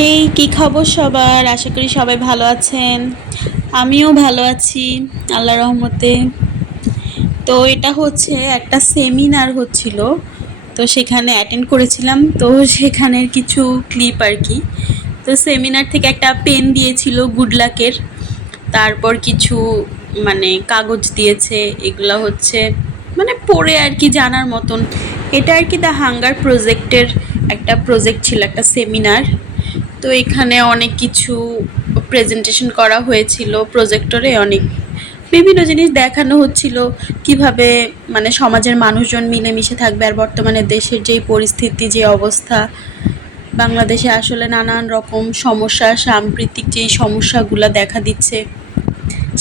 এই কি খবর সবার? আশা করি সবাই ভালো আছেন। আমিও ভালো আছি আল্লাহর রহমতে। তো এটা হচ্ছে একটা সেমিনার হচ্ছিল, তো সেখানে অ্যাটেন্ড করেছিলাম। তো সেখানের কিছু ক্লিপ আর কি। তো সেমিনার থেকে একটা পেন দিয়েছিল গুড লাকের, তারপর কিছু কাগজ দিয়েছে। এগুলা হচ্ছে পড়ে আর কি জানার মতন। এটা আর কি দ্য হাঙ্গার প্রজেক্টের একটা প্রজেক্ট ছিল, একটা সেমিনার। তো এখানে অনেক কিছু প্রেজেন্টেশন করা হয়েছিল, প্রজেক্টরে অনেক বিভিন্ন জিনিস দেখানো হচ্ছিল, কিভাবে সমাজের মানুষজন মিলেমিশে থাকবে। আর বর্তমানে দেশের যেই পরিস্থিতি, যে অবস্থা, বাংলাদেশে আসলে নানান রকম সমস্যা, সাম্প্রতিক যেই সমস্যাগুলো দেখা দিচ্ছে,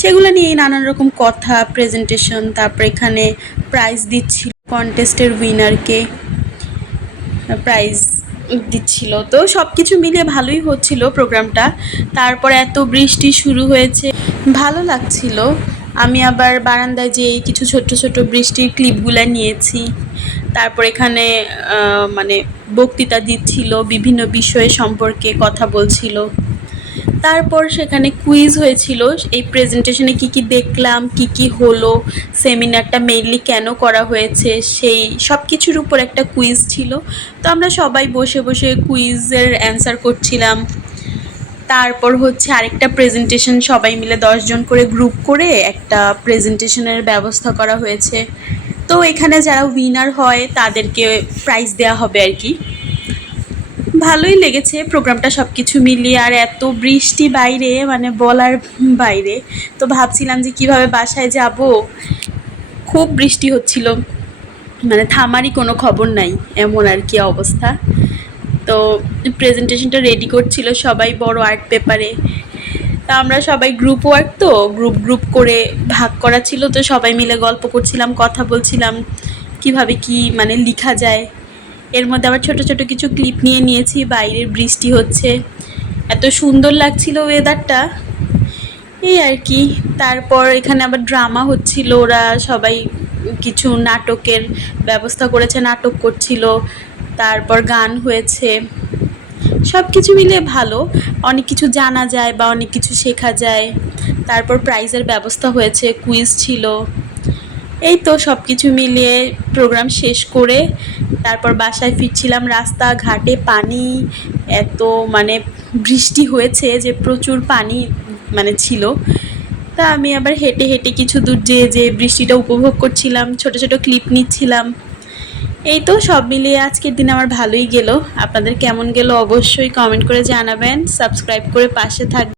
সেগুলো নিয়েই নানান রকম কথা, প্রেজেন্টেশন। তারপর এখানে প্রাইজ দিচ্ছিল, কন্টেস্টের উইনারকে প্রাইজ দিচ্ছিল। তো সব কিছু মিলিয়ে ভালোই হচ্ছিল প্রোগ্রামটা। তারপর এত বৃষ্টি শুরু হয়েছে, ভালো লাগছিল। আমি আবার বারান্দায় যেয়ে কিছু ছোট ছোট বৃষ্টির ক্লিপগুলো নিয়েছি। তারপর এখানে বক্তৃতা দিচ্ছিল, বিভিন্ন বিষয় সম্পর্কে কথা বলছিল। তারপর সেখানে কুইজ হয়েছিল, এই প্রেজেন্টেশনে কি কি দেখলাম, কি কি হলো, সেমিনারটা মেইনলি কেন করা হয়েছে, সেই সব কিছুর উপর একটা কুইজ ছিল। তো আমরা সবাই বসে বসে কুইজের অ্যান্সার করছিলাম। তারপর হচ্ছে আরেকটা প্রেজেন্টেশন, সবাই মিলে 10 জন করে গ্রুপ করে একটা প্রেজেন্টেশনের ব্যবস্থা করা হয়েছে। তো এখানে যারা উইনার হয় তাদেরকে প্রাইজ দেওয়া হবে আর কি। ভালোই লেগেছে প্রোগ্রামটা সব কিছু মিলিয়ে। আর এত বৃষ্টি বাইরে, বলার বাইরে। তো ভাবছিলাম যে কিভাবে বাসায় যাব, খুব বৃষ্টি হচ্ছিল, থামারই কোনো খবর নাই, এমন আর কি অবস্থা। তো প্রেজেন্টেশনটা রেডি করছিল সবাই বড় আর্ট পেপারে। তা আমরা সবাই গ্রুপ ওয়ার্ক, তো গ্রুপ গ্রুপ করে ভাগ করা ছিল। তো সবাই মিলে গল্প করছিলাম, কথা বলছিলাম কিভাবে কি লেখা যায়। এর মধ্যে আবার ছোট ছোট কিছু ক্লিপ নিয়ে নিয়েছি। বাইরের বৃষ্টি হচ্ছে, এত সুন্দর লাগছিল ওয়েদারটা, এই আর কি। তারপর এখানে আবার ড্রামা হচ্ছিল, ওরা সবাই কিছু নাটকের ব্যবস্থা করেছে, নাটক করছিল। তারপর গান হয়েছে, সব কিছু মিলিয়ে ভালো, অনেক কিছু জানা যায় বা অনেক কিছু শেখা যায়। তারপর প্রাইজের ব্যবস্থা হয়েছে, কুইজ ছিল। এই তো সব কিছু মিলিয়ে প্রোগ্রাম শেষ করে তারপর বাসায় ফিরছিলাম। রাস্তাঘাটে পানি, এত বৃষ্টি হয়েছে যে প্রচুর পানি ছিল। তা আমি আবার হেঁটে হেঁটে কিছু দূর যেয়ে যে বৃষ্টিটা উপভোগ করছিলাম, ছোট ছোট ক্লিপ নিচ্ছিলাম। এই তো সব মিলিয়ে আজকের দিন আমার ভালোই গেল। আপনাদের কেমন গেল অবশ্যই কমেন্ট করে জানাবেন, সাবস্ক্রাইব করে পাশে থাকবেন।